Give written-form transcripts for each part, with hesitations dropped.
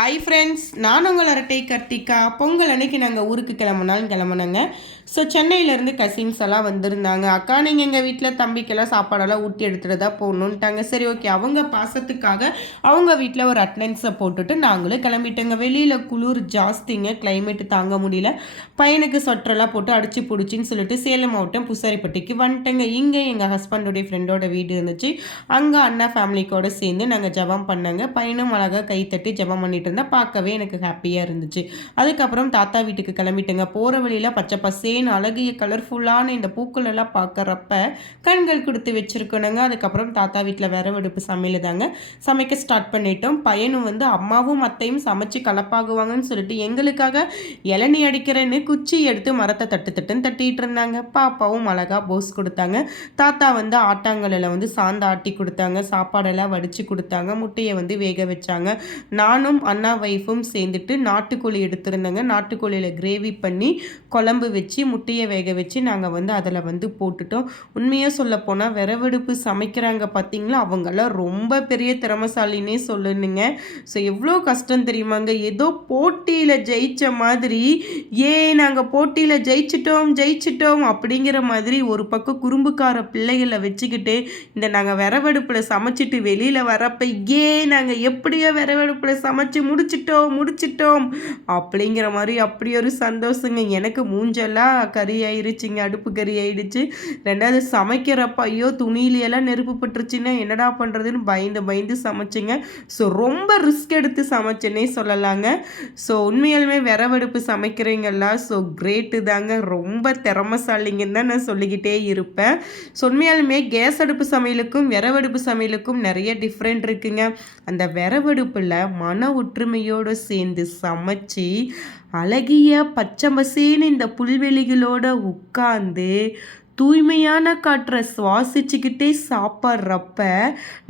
Hi friends, நான் உங்கள் அரட்டை கார்த்திகா. பொங்கல் அன்னைக்கு நாங்கள் ஊருக்கு கிளம்புனோங்க. ஸோ சென்னையிலேருந்து கசின்ஸ் எல்லாம் வந்திருந்தாங்க. அக்கா நீங்கள் எங்கள் வீட்டில் தம்பிக்கெல்லாம் சாப்பாடெல்லாம் ஊட்டி எடுத்துகிட்டு தான் போகணுன்ட்டாங்க. சரி ஓகே, அவங்க பாசத்துக்காக அவங்க வீட்டில் ஒரு அட்டனன்ஸை போட்டுட்டு நாங்களும் கிளம்பிட்டோங்க. வெளியில் குளிர் ஜாஸ்திங்க, கிளைமேட்டு தாங்க முடியல. பையனுக்கு சொட்டரெல்லாம் போட்டு அடிச்சு பிடிச்சின்னு சொல்லிட்டு சேலம் மாவட்டம் புசாரிப்பட்டிக்கு வந்துட்டேங்க. இங்கே எங்கள் ஹஸ்பண்டோடைய ஃப்ரெண்டோட வீடு இருந்துச்சு. அங்கே அண்ணா ஃபேமிலிக்கோடு சேர்ந்து நாங்கள் ஜபம் பண்ணாங்க. பையனும் அழகாக கை தட்டி ஜபம் பண்ணிட்டு இருந்தால் பார்க்கவே எனக்கு ஹாப்பியாக இருந்துச்சு. அதுக்கப்புறம் தாத்தா வீட்டுக்கு கிளம்பிட்டுங்க. போகிற வழியில் பச்சை பசேன்னு அழகிய கலர்ஃபுல்லான இந்த பூக்கள் எல்லாம் பார்க்குறப்ப கண்கள் கொடுத்து வச்சுருக்கணுங்க. அதுக்கப்புறம் தாத்தா வீட்டில் விறவெடுப்பு சமையல் தாங்க சமைக்க ஸ்டார்ட் பண்ணிட்டோம். பையனும் அம்மாவும் அத்தையும் சமைச்சு கலப்பாகுவாங்கன்னு சொல்லிட்டு எங்களுக்காக இளநீ அடிக்கிறேன்னு குச்சி எடுத்து மரத்தை தட்டுன்னு தட்டிட்டு இருந்தாங்க. பாப்பாவும் அழகாக போஸ் கொடுத்தாங்க. தாத்தா ஆட்டாங்கல்லில் சாந்த ஆட்டி கொடுத்தாங்க. சாப்பாடெல்லாம் வடித்து கொடுத்தாங்க. முட்டையை வேக வச்சாங்க. நானும் அண்ணா ஒய்ஃபும் சேர்ந்துட்டு நாட்டுக்கோழி எடுத்திருந்தேங்க. நாட்டுக்கோழியில் கிரேவி பண்ணி குழம்பு வச்சு முட்டையை வேக வச்சு நாங்கள் அதில் போட்டுட்டோம். உண்மையாக சொல்ல போனால் விறவெடுப்பு சமைக்கிறாங்க பார்த்தீங்களா, அவங்கெல்லாம் ரொம்ப பெரிய திறமசாலின்னே சொல்லணுங்க. ஸோ எவ்வளோ கஷ்டம் தெரியுமாங்க. ஏதோ போட்டியில் ஜெயித்த மாதிரி நாங்கள் போட்டியில் ஜெயிச்சிட்டோம் அப்படிங்கிற மாதிரி ஒரு பக்கம் குறும்புக்கார பிள்ளைகளை வச்சுக்கிட்டு இந்த நாங்கள் விறவெடுப்பில் சமைச்சிட்டு வெளியில் வரப்ப நாங்கள் எப்படியோ விறவெடுப்பில் சமைச்சு முடிச்சிட்டோம் அப்படிங்கிற மாதிரி அப்படி ஒரு சந்தோஷங்க. எனக்கு மூஞ்செல்லாம் கறி ஆயிடுச்சுங்க, அடுப்பு கறி ஆயிடுச்சு. ரெண்டாவது சமைக்கிறப்ப ஐயோ துணியிலையெல்லாம் நெருப்பு பட்டுருச்சுன்னா என்னடா பண்ணுறதுன்னு பயந்து சமைச்சுங்க. ஸோ ரொம்ப ரிஸ்க் எடுத்து சமைச்சேன்னே சொல்லலாங்க. ஸோ உண்மையாலுமே விறவெடுப்பு சமைக்கிறீங்களா, ஸோ கிரேட்டு தாங்க, ரொம்ப திறமசாலிங்கன்னு தான் நான் சொல்லிக்கிட்டே இருப்பேன். ஸோ உண்மையாலுமே கேஸ் அடுப்பு சமையலுக்கும் விறவெடுப்பு சமையலுக்கும் நிறைய டிஃப்ரெண்ட் இருக்குங்க. அந்த விறவெடுப்பில் மன ஒற்றுமையோடு சேர்ந்து சமைச்சு அழகிய பச்சை பசேன்னு இந்த புல்வெளிகளோட உட்கார்ந்து தூய்மையான காற்றை சுவாசிச்சுக்கிட்டே சாப்பிட்றப்ப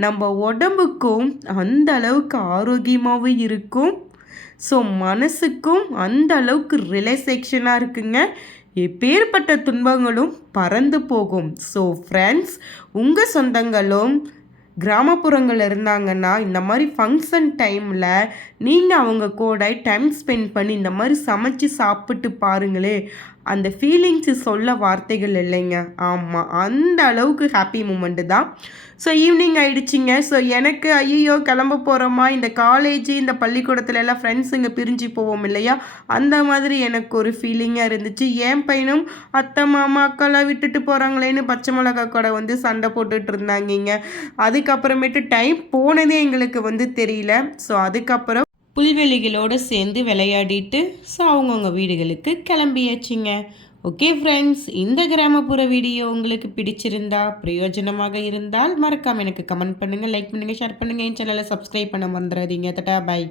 நம்ம உடம்புக்கும் அந்த அளவுக்கு ஆரோக்கியமாகவும் இருக்கும். ஸோ மனசுக்கும் அந்த அளவுக்கு ரிலாக்ஸேஷனாக இருக்குங்க. எப்பேற்பட்ட துன்பங்களும் பறந்து போகும். ஸோ ஃப்ரெண்ட்ஸ், உங்கள் சொந்தங்களும் கிராமப்புறங்கள் இருந்தாங்கன்னா இந்த மாதிரி ஃபங்க்ஷன் டைமில் நீங்கள் அவங்க கூட டைம் ஸ்பெண்ட் பண்ணி இந்த மாதிரி சமைச்சு சாப்பிட்டு பாருங்களே, அந்த ஃபீலிங்ஸு சொல்ல வார்த்தைகள் இல்லைங்க. ஆமாம், அந்த அளவுக்கு ஹாப்பி மூமெண்ட்டு தான். ஸோ ஈவினிங் ஆகிடுச்சிங்க. ஸோ எனக்கு ஐயோ கிளம்ப போகிறோமா, இந்த காலேஜ் இந்த பள்ளிக்கூடத்துல எல்லாம் ஃப்ரெண்ட்ஸுங்க பிரிஞ்சு போவோம் இல்லையா, அந்த மாதிரி எனக்கு ஒரு ஃபீலிங்காக இருந்துச்சு. என் பையனும் அத்தை மாமா அக்காலாம் விட்டுட்டு போகிறாங்களேன்னு பச்சை மிளகா கூட சண்டை போட்டுட்டு இருந்தாங்கிங்க. அதுக்கப்புறமேட்டு டைம் போனதே எங்களுக்கு தெரியல. ஸோ அதுக்கப்புறம் புல்வெளிகளோடு சேர்ந்து விளையாடிட்டு ஸோ அவங்கவுங்க வீடுகளுக்கு கிளம்பியாச்சுங்க. ஓகே ஃப்ரெண்ட்ஸ், இந்த கிராமப்புற வீடியோ உங்களுக்கு பிடிச்சிருந்தா பிரயோஜனமாக இருந்தால் மறக்காமல் எனக்கு கமெண்ட் பண்ணுங்கள், லைக் பண்ணுங்கள், ஷேர் பண்ணுங்கள். என் சேனலை சப்ஸ்கிரைப் பண்ண மறந்துடாதீங்க. தட்டா பாய்.